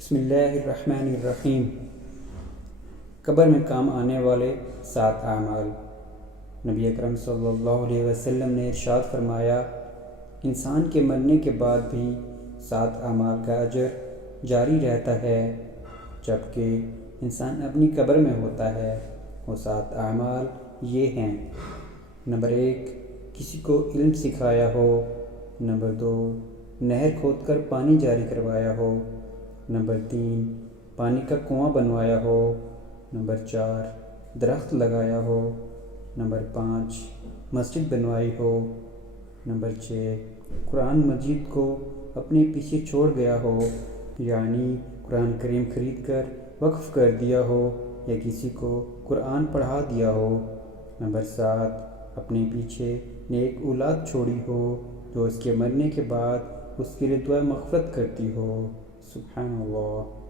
بسم اللہ الرحمن الرحیم۔ قبر میں کام آنے والے 7 اعمال۔ نبی اکرم صلی اللہ علیہ وسلم نے ارشاد فرمایا، انسان کے مرنے کے بعد بھی 7 اعمال کا اجر جاری رہتا ہے جبکہ انسان اپنی قبر میں ہوتا ہے۔ وہ 7 اعمال یہ ہیں: نمبر 1، کسی کو علم سکھایا ہو۔ نمبر 2، نہر کھود کر پانی جاری کروایا ہو۔ نمبر 3، پانی کا کنواں بنوایا ہو۔ نمبر 4، درخت لگایا ہو۔ نمبر 5، مسجد بنوائی ہو۔ نمبر 6، قرآن مجید کو اپنے پیچھے چھوڑ گیا ہو، یعنی قرآن کریم خرید کر وقف کر دیا ہو یا کسی کو قرآن پڑھا دیا ہو۔ نمبر 7، اپنے پیچھے نیک اولاد چھوڑی ہو جو اس کے مرنے کے بعد اس کے لیے دعا مغفرت کرتی ہو۔ سبحان اللہ۔